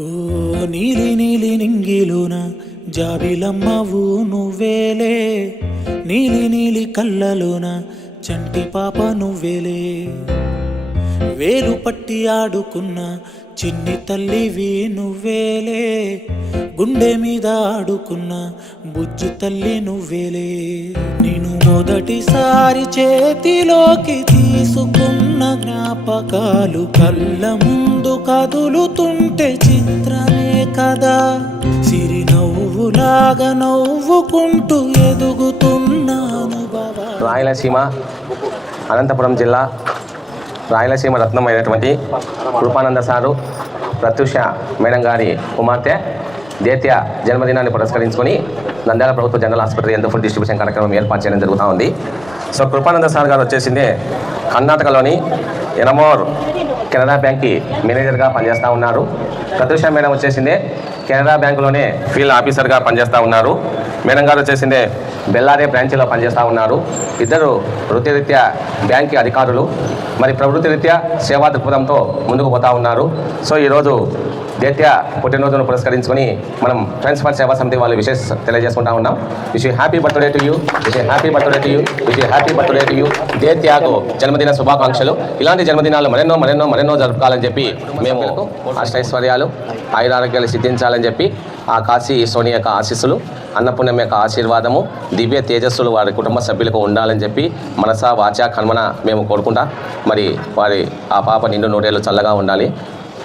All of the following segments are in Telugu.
ఓ నీలి నీలి నింగిలోన జాబిలమ్మవు నువ్వేలే, నీలి నీలి కళ్ళలోన చంటి పాప నువ్వేలే, వేలు పట్టి ఆడుకున్న చిన్ని తల్లివి నువ్వేలే, గుండె మీద ఆడుకున్న బుజ్జి తల్లి నువ్వేలే. నేను మొదటిసారి చేతిలోకి తీసుకున్న జ్ఞాపకాలు కళ్ళ ముందు కదులుతుంటే చిత్రమే కదా, సిరి నవ్వులాగా నవ్వుకుంటూ ఎదుగుతున్నాను బాబా. రాయలసీమ అనంతపురం జిల్లా రాయలసీమ రత్నం అయినటువంటి కృపానంద సారు ప్రత్యూష మేడం గారి కుమార్తె దేత్య జన్మదినాన్ని పురస్కరించుకొని నంద్యాల ప్రభుత్వ జనరల్ ఆసుపత్రి ఎంతో ఫుడ్ డిస్ట్రిబ్యూషన్ కార్యక్రమం ఏర్పాటు చేయడం జరుగుతూ ఉంది. సో కృపానంద సార్ గారు వచ్చేసిందే కర్ణాటకలోని ఎనమోర్ కెనరా బ్యాంక్కి మేనేజర్గా పనిచేస్తూ ఉన్నారు. ప్రత్యూష మేడం వచ్చేసిందే కెనరా బ్యాంకులోనే ఫీల్డ్ ఆఫీసర్గా పనిచేస్తూ ఉన్నారు. మేడం గారు వచ్చేసిందే బెల్లారే బ్రాంచ్లో పనిచేస్తూ ఉన్నారు. ఇద్దరు వృత్తిరీత్యా బ్యాంక్ అధికారులు, మరి ప్రవృత్తి రీత్యా సేవా దృక్పథంతో ముందుకు పోతూ ఉన్నారు. సో ఈరోజు దేత్య పుట్టినరోజును పురస్కరించుకొని మనం ఫ్రెండ్స్ ఫర్ సేవా సమితి వాళ్ళు విశేష తెలియజేసుకుంటా ఉన్నాం. Wish happy birthday to you, wish happy birthday to you, wish happy birthday to you. దేత్యకు జన్మదిన శుభాకాంక్షలు. ఇలాంటి జన్మదినాలు మరెన్నో జరుపుకోవాలని చెప్పి మేము అష్టైశ్వర్యాలు ఆయురారోగ్యాలు సిద్ధించాలని చెప్పి ఆ కాశీ సోని యొక్క ఆశీస్సులు, అన్నపూర్ణం యొక్క ఆశీర్వాదము, దివ్య తేజస్సులు వారి కుటుంబ సభ్యులకు ఉండాలని చెప్పి మనసా వాచా కర్మన మేము కోరుకుంటా. మరి వారి ఆ పాప నిండు నూరేళ్ళు చల్లగా ఉండాలి,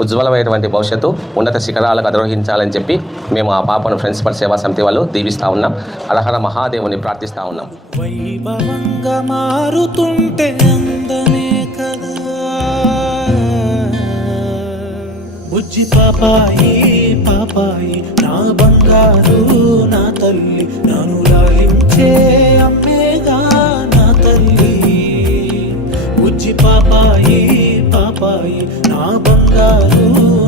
ఉజ్వలమైనటువంటి భవిష్యత్తు ఉన్నత శిఖరాలకు అధిరోహించాలని చెప్పి మేము ఆ పాపను ఫ్రెండ్స్ ఫర్ సేవా సమితి వాళ్ళు దీవిస్తూ ఉన్నాం. హరహర మహాదేవుని ప్రార్థిస్తూ ఉన్నాం. వైభవంగా మారుతుంటే అందమే కదా, బుజ్జి పాపాయి పాపాయి నా బంగారు నా తల్లి, నన్ను లాలించే అమ్మేగా నా తల్లి. బుజ్జి పాపాయి పాపాయి నా బంగారు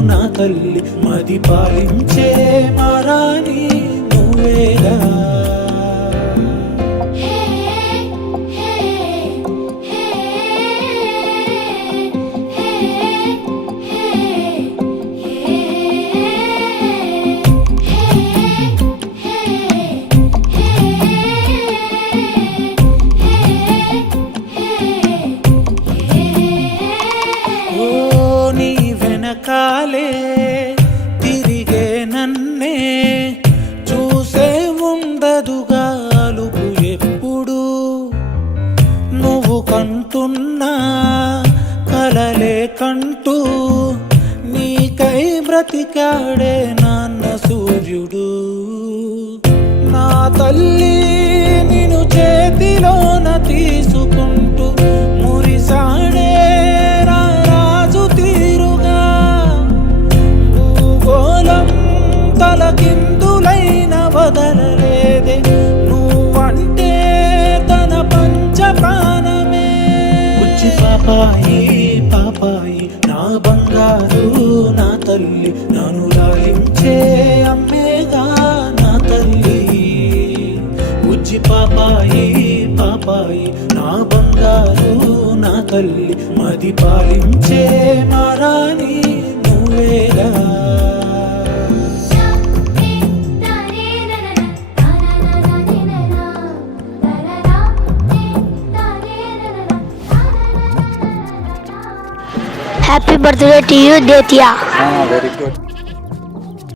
నా తల్లి, మది పాలించే మారాని నువ్వేగా. కాలే తిరిగే నన్నే చూసే ఉండదుగా అలుపు ఎప్పుడు, నువ్వు కంటున్నా కలలే కంటూ నీకై బ్రతికాడే నాన్న సూర్యుడు. నా తల్లి నిన్ను చేతిలోన తీసుకుంటూ మురిసాడే తలకిందులైన వదలలేదే, నువ్వంటే తన పంచ ప్రాణమే. బుజ్జి పాపాయి పాపాయి నా బంగారు నా తల్లి, నన్ను లాలించే అమ్మేగా నా తల్లి. బుజ్జి పాపాయి పాపాయి నా బంగారు నా తల్లి, మది పాలించే మారాని నువ్వేగా. Happy birthday to you, Detya. Very good.